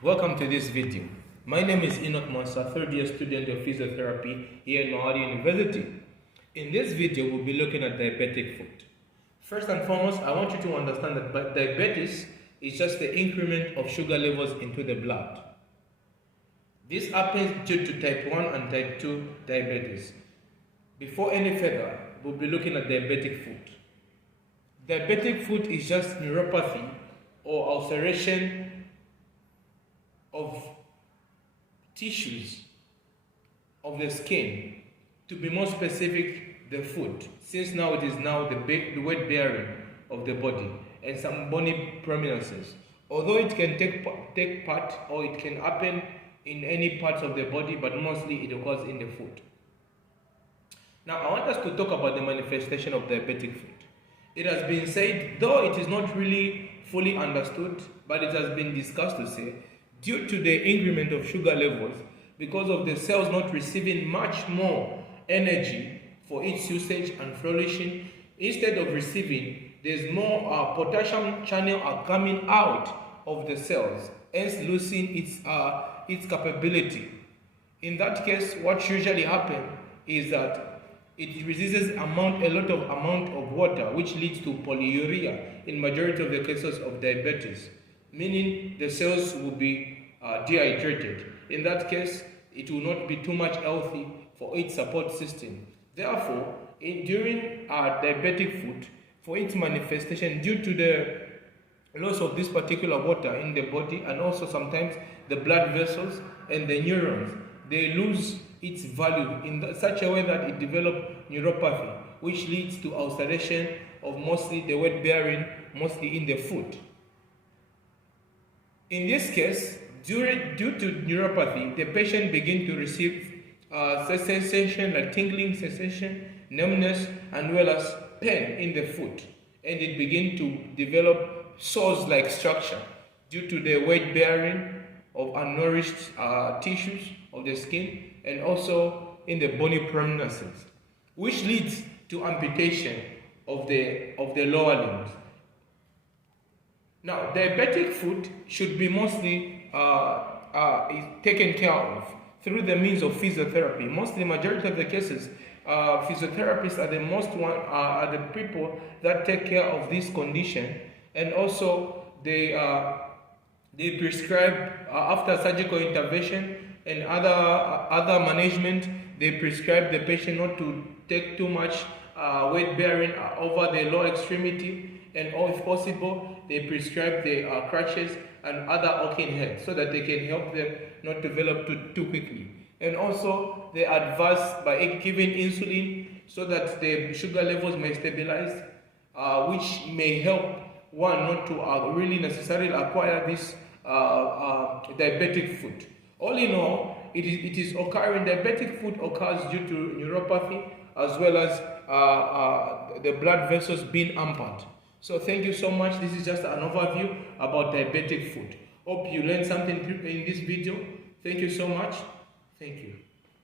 Welcome to this video. My name is Enock Mwansa, third year student of physiotherapy here at Mwansa University. In this video, we'll be looking at diabetic foot. First and foremost, I want you to understand that diabetes is just the increment of sugar levels into the blood. This happens due to type 1 and type 2 diabetes. Before any further, we'll be looking at diabetic foot. Diabetic foot is just neuropathy or ulceration of tissues of the skin, to be more specific, the foot, since now it is now the weight bearing of the body and some bony prominences. Although it can take part or it can happen in any parts of the body, but mostly it occurs in the foot. Now I want us to talk about the manifestation of diabetic foot. It has been said, though it is not really fully understood, but it has been discussed to say, due to the increment of sugar levels, because of the cells not receiving much more energy for its usage and flourishing, instead of receiving, there's more potassium channel are coming out of the cells, hence losing its capability. In that case, what usually happens is that it releases a lot of amount of water, which leads to polyuria in majority of the cases of diabetes, meaning the cells will be dehydrated. In that case, it will not be too much healthy for its support system. Therefore, during diabetic foot, for its manifestation due to the loss of this particular water in the body, and also sometimes the blood vessels and the neurons, they lose its value in such a way that it develops neuropathy, which leads to ulceration of mostly the weight bearing, mostly in the foot. In this case, due to neuropathy, the patient begins to receive sensation like tingling sensation, numbness, and well as pain in the foot, and it begins to develop sores-like structure due to the weight bearing of unnourished tissues of the skin, and also in the bony prominences, which leads to amputation of the lower limbs. Now, diabetic foot should be mostly taken care of through the means of physiotherapy. Mostly, majority of the cases, physiotherapists are the people that take care of this condition, and also they prescribe after surgical intervention and other management. They prescribe the patient not to take too much weight bearing over the lower extremity, and if possible, they prescribe the crutches and other walking heads so that they can help them not develop too quickly. And also, they advise by giving insulin so that the sugar levels may stabilize, which may help one not to really necessarily acquire this diabetic foot. All in all, it is occurring. Diabetic foot occurs due to neuropathy as well as the blood vessels being hampered. So thank you so much. This is just an overview about diabetic foot. Hope you learned something in this video. Thank you so much. Thank you.